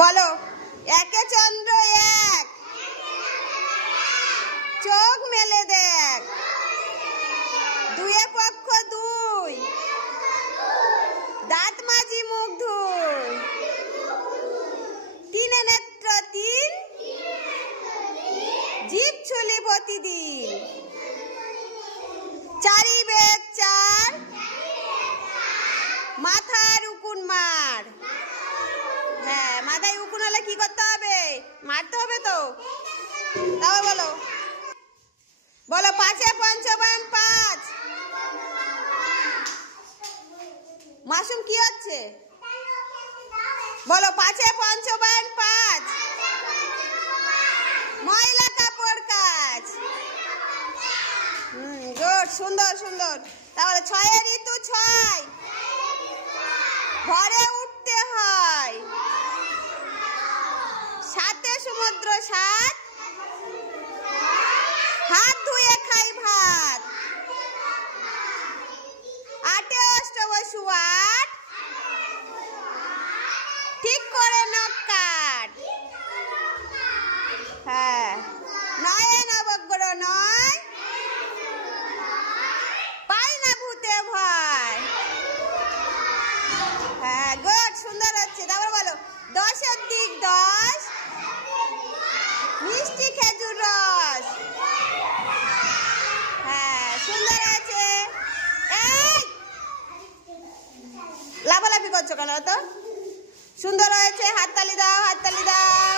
বলো। একে চন্দ্র এক, চোখ মেলে দেখ। দুয়ে পক্ষ দুই, দাঁত মাজি মুখ ধুই। তিনে নেত্র তিন, জিভ ছুলি প্রতিদিন। চারি বেদ চার, মাথার উকুন মার। হ্যাঁ, মাথায় উকুন হলে কি করতে হবে? মারতে হবে তো। তাও বলো। বলো পাঁচে পঞ্চবান পাঁচ। মাসুম কি হচ্ছে? বলো পাঁচে পঞ্চবান পাঁচ। ময়লা কাপড় কাজ। গুড, সুন্দর সুন্দর। তাহলে ছয়ে ঋতু ছয়, ঘরে উঠতে হয়। সাতে সমুদ্র সাত, হাত ধুয়ে খাই ভাত। আটে অষ্টবসু আট, ঠিক করে নখ কাট। হ্যাঁ, নয়ে নবগ্রহ নয়, পাই না ভূতে ভয়। হ্যাঁ, গুড, সুন্দর হচ্ছে। তারপর বলো দশের দিক দশ, মিষ্টি খেজুর রস। হ্যাঁ, সুন্দর আছে। এই লাফালাফি করছো কেন? তো সুন্দর হয়েছে, হাততালি দাও, হাততালি দাও।